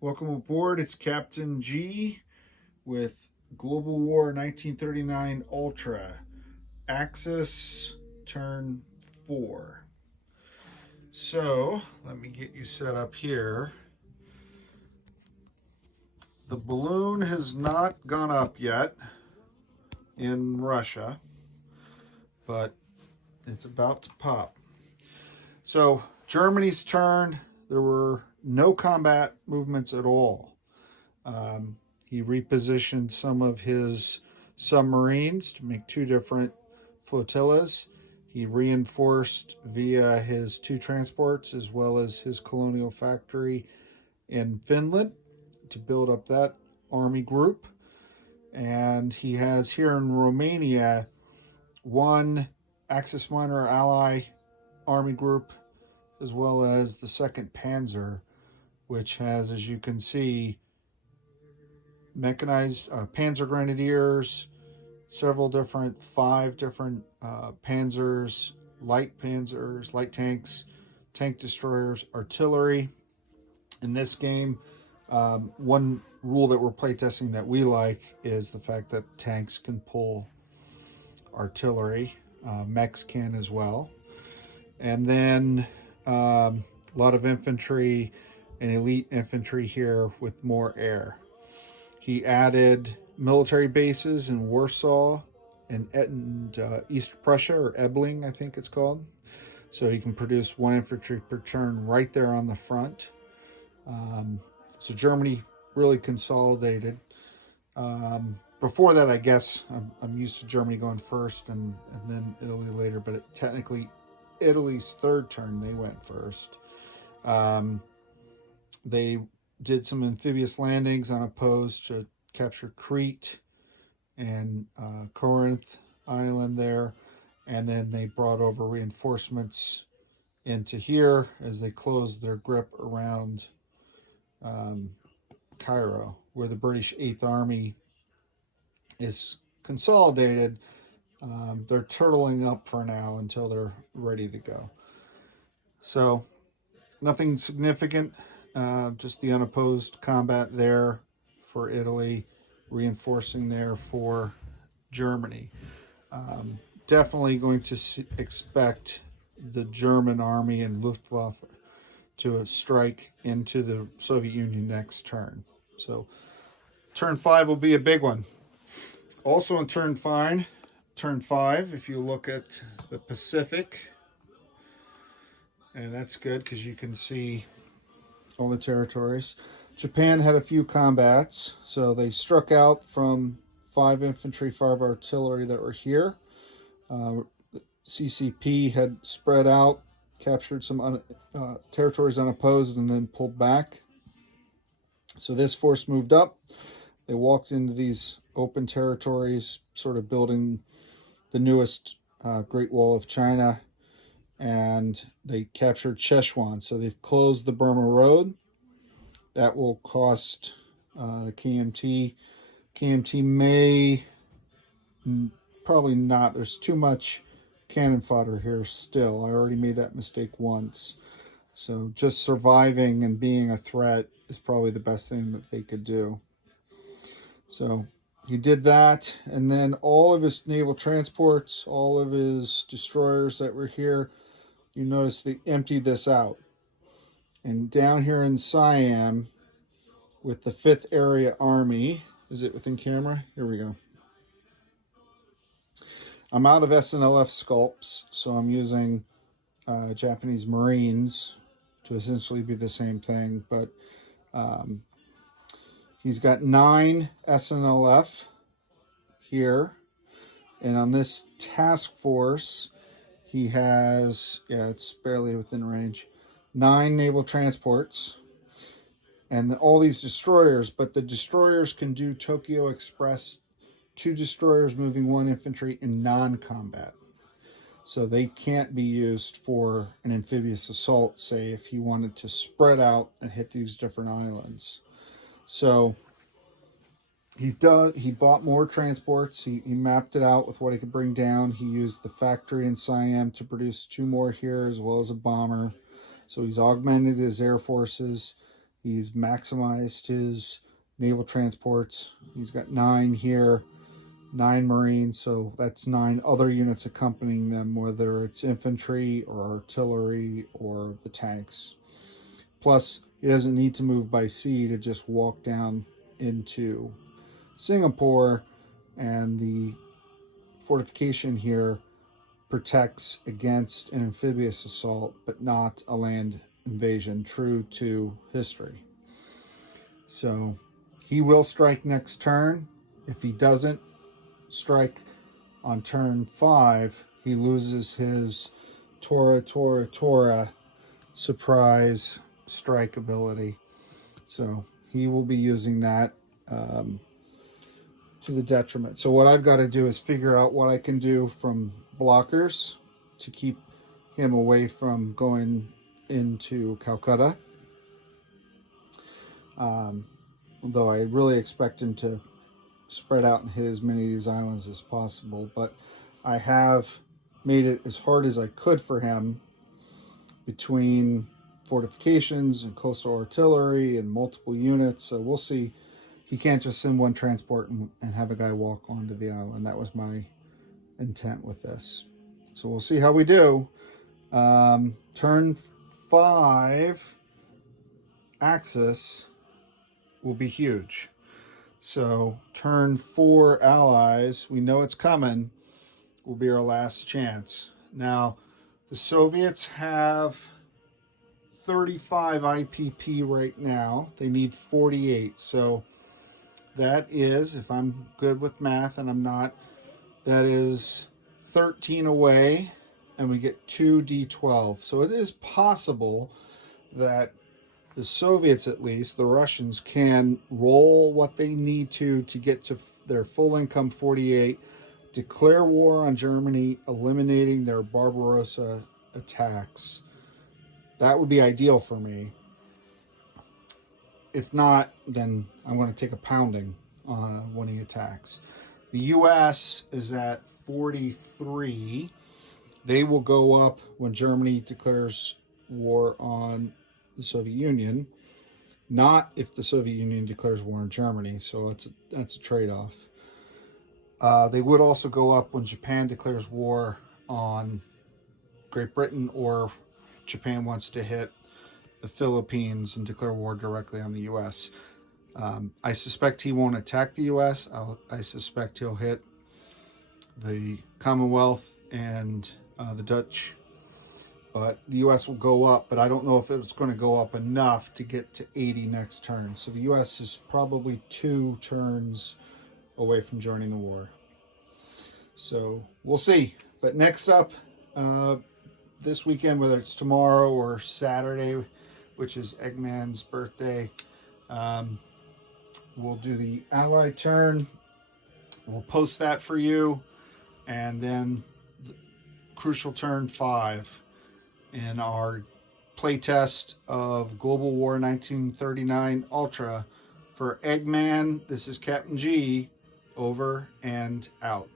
Welcome aboard. It's Captain G with Global War 1939 Ultra. Axis turn 4. So, let me get you set up here. The balloon has not gone up yet in Russia, but it's about to pop. So, Germany's turn. There were no combat movements at all. He repositioned some of his submarines to make two different flotillas. He reinforced via his two transports as well as his colonial factory in Finland to build up that army group. And he has here in Romania one Axis Minor Ally army group as well as the 2nd Panzer, which has, as you can see, mechanized Panzer Grenadiers, five different panzers, light tanks, tank destroyers, artillery. In this game, one rule that we're playtesting that we like is the fact that tanks can pull artillery, mechs can as well. And then a lot of infantry and elite infantry here with more air. He added military bases in Warsaw and East Prussia, or Ebling, I think it's called. So he can produce one infantry per turn right there on the front. So Germany really consolidated. Before that, I guess, I'm used to Germany going first and then Italy later, but technically Italy's third turn, they went first. They did some amphibious landings unopposed to capture Crete and Corinth Island there. And then they brought over reinforcements into here as they closed their grip around Cairo, where the British 8th Army is consolidated. They're turtling up for now until they're ready to go. So nothing significant. Just the unopposed combat there for Italy, reinforcing there for Germany. Definitely going to expect the German army and Luftwaffe to strike into the Soviet Union next turn. So turn 5 will be a big one. Also on turn 5, if you look at the Pacific, and that's good because you can see all the territories. Japan had a few combats, so they struck out from 5 infantry, 5 artillery that were here. CCP had spread out, captured some territories unopposed, and then pulled back. So this force moved up. They walked into these open territories, sort of building the newest Great Wall of China, and they captured Szechuan. So they've closed the Burma Road. That will cost KMT. KMT may, probably not. There's too much cannon fodder here still. I already made that mistake once. So just surviving and being a threat is probably the best thing that they could do. So he did that, and then all of his naval transports, all of his destroyers that were here, you notice they emptied this out. And down here in Siam, with the 5th Area Army, is it within camera? Here we go. I'm out of SNLF sculpts, so I'm using Japanese Marines to essentially be the same thing, but he's got 9 SNLF here, and on this task force, he has, it's barely within range, 9 naval transports, and all these destroyers, but the destroyers can do Tokyo Express, 2 destroyers moving 1 infantry in non-combat. So they can't be used for an amphibious assault, say, if he wanted to spread out and hit these different islands. So he bought more transports. He mapped it out with what he could bring down. He used the factory in Siam to produce 2 more here, as well as a bomber. So he's augmented his air forces. He's maximized his naval transports. He's got 9 here, 9 Marines, so that's 9 other units accompanying them, whether it's infantry or artillery or the tanks. Plus, he doesn't need to move by sea to just walk down into Singapore, and the fortification here protects against an amphibious assault, but not a land invasion, true to history. So he will strike next turn. If he doesn't strike on turn 5, he loses his Tora surprise strike ability. So he will be using that to the detriment. So what I've got to do is figure out what I can do from blockers to keep him away from going into Calcutta. Though I really expect him to spread out and hit as many of these islands as possible. But I have made it as hard as I could for him between fortifications and coastal artillery and multiple units. So we'll see. He can't just send one transport and have a guy walk onto the island. That was my intent with this. So we'll see how we do. Turn 5 Axis will be huge. So turn 4 Allies, we know it's coming, will be our last chance. Now, the Soviets have 35 IPP right now. They need 48. So that is, if I'm good with math, and I'm not, that is 13 away, and we get 2 D12. So it is possible that the Soviets, at least, the Russians, can roll what they need to get to their full income 48, declare war on Germany, eliminating their Barbarossa attacks. That would be ideal for me. If not, then I'm going to take a pounding when he attacks. The U.S. is at 43. They will go up when Germany declares war on the Soviet Union. Not if the Soviet Union declares war on Germany. So that's a trade-off. They would also go up when Japan declares war on Great Britain, or Japan wants to hit the Philippines and declare war directly on the U.S. I suspect he won't attack the U.S. I suspect he'll hit the Commonwealth and the Dutch. But the U.S. will go up, but I don't know if it's going to go up enough to get to 80 next turn. So the U.S. is probably 2 turns away from joining the war. So we'll see. But next up, this weekend, whether it's tomorrow or Saturday, which is Eggman's birthday, we'll do the Allied turn. We'll post that for you. And then Crucial Turn 5 in our playtest of Global War 1939 Ultra for Eggman. This is Captain G, over and out.